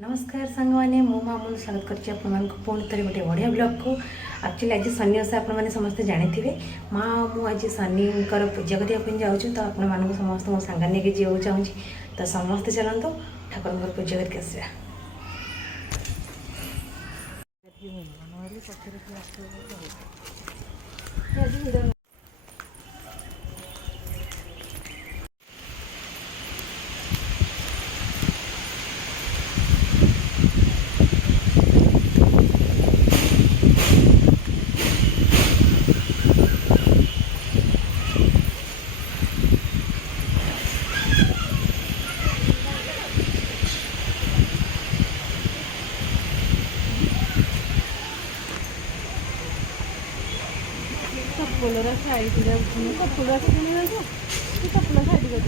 नमस्कार सांग मैंने मु मामून स्वागत करछि आपण मानक पुणी थरे गोटे बढ़िया ब्लॉग को। एक्चुअली आज शनि ओषा आपण मैंने समस्ते जानी माँ मु आज शनि पूजा करने जाऊँ तो आपण मानक समस्त मो सांगा नहीं जीवा चाहूँगी तो समस्ते चलते ठाकुर पूजा करके आसा। कपड़ा साइड कपड़ा कपड़ा साइड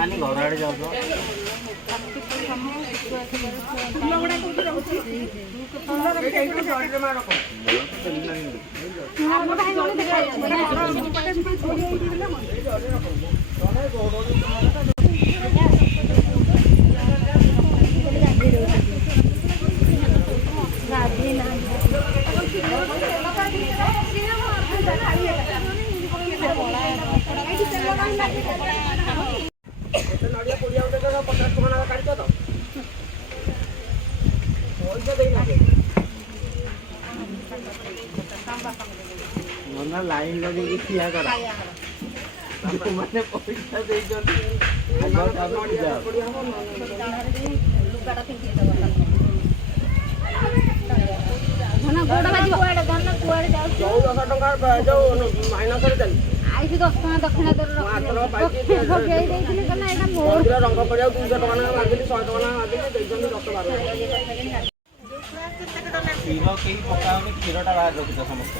नानी घर आड़े जाऊ लाइन लगे ठिया कर मैंने पैसा दे आईसी 10 टका दक्षिणा दर रंग पड़ा 200 टका मांगली 100 टका मांगली क्षीरटा बाहर रखी समस्त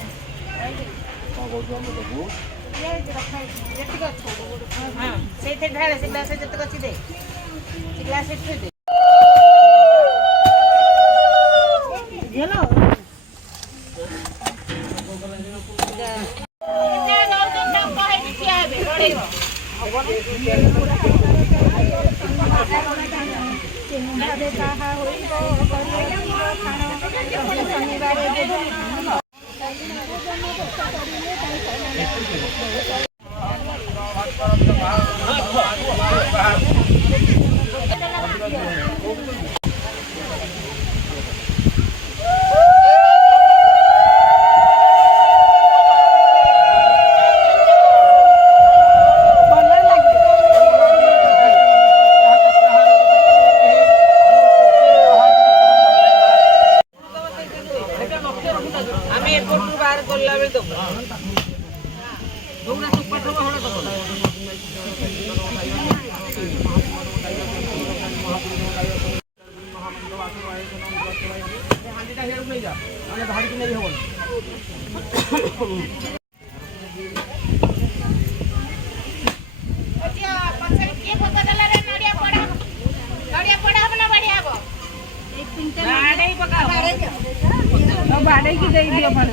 ବାଡ଼େଇକି ଦେଇଦିଅ ପାଣି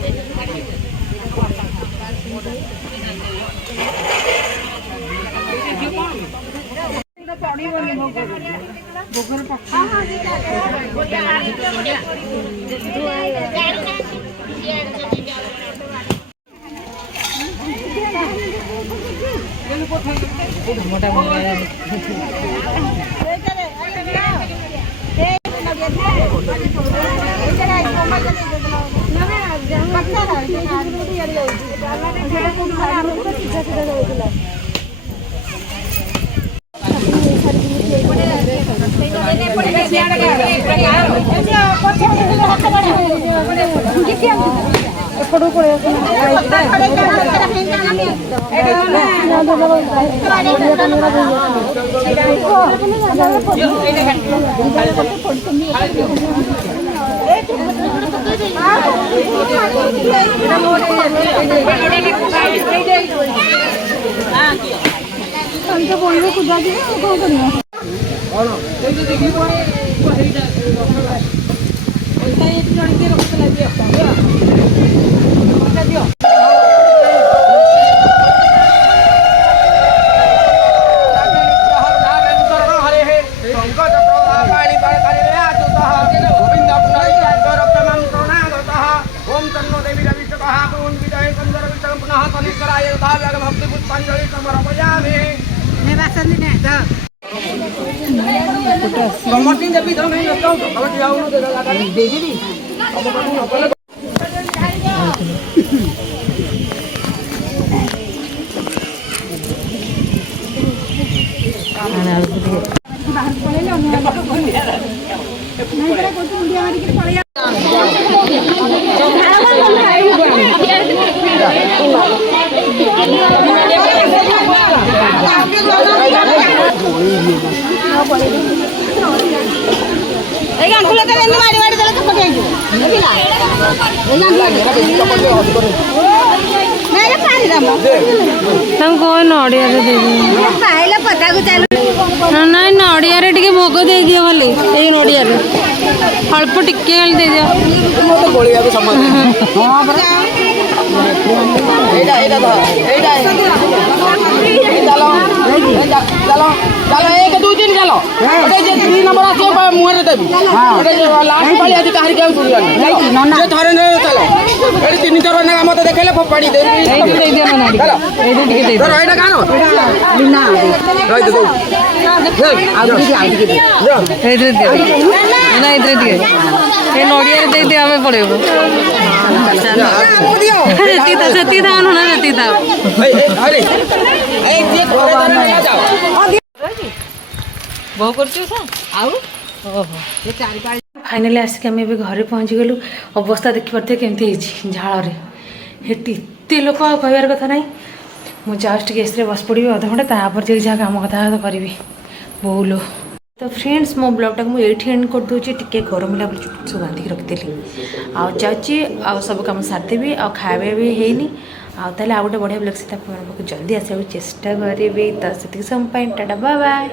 ପଡ଼ିବନି ଭୋଗରେ नड़िया ना नड़िया टे भोग दे दियो भले ये नड़िया अल्प टिके दे दियो चलो 1 2 3 चलो 3 नंबर आसे मुहरे देबी लास्ट पाली आज काहरी के सुनियानी जे थरे ने चलो एडी 3 थर ने मते देखले फपाड़ी दे दे दियो ना चलो ए टिके दे तो एटा कानो बिना रह दे इधर दे ना इधर दे ये नड़िया दे दे हमें पड़ेबो जति था ना जति था अरे ए जे थरे ने जाओ बहु कर फाइनाली आसिक आम ए घरे पहुँची गलु अवस्था देखी पारे केमती झाड़े हेटी एत लोक कहबार कथा ना मुझे जस्ट गैस बस पड़ी अध घंटे तापर जहाँ कम कथा करी बोलो तो फ्रेंड्स मो ब्लॉग टाक मुझे एंड कर दूसरी टी गरम है चुट सब बांधिक रखी आउ जाऊँगी आउ सब कम सारिदेवी आ खाଇବା भी ହେଇନି आउ ताले आ गोटे बढ़िया ब्लॉग सहित आप जल्दी आसवाक चेष्टा करी तो से समय टाटा बाय बाय।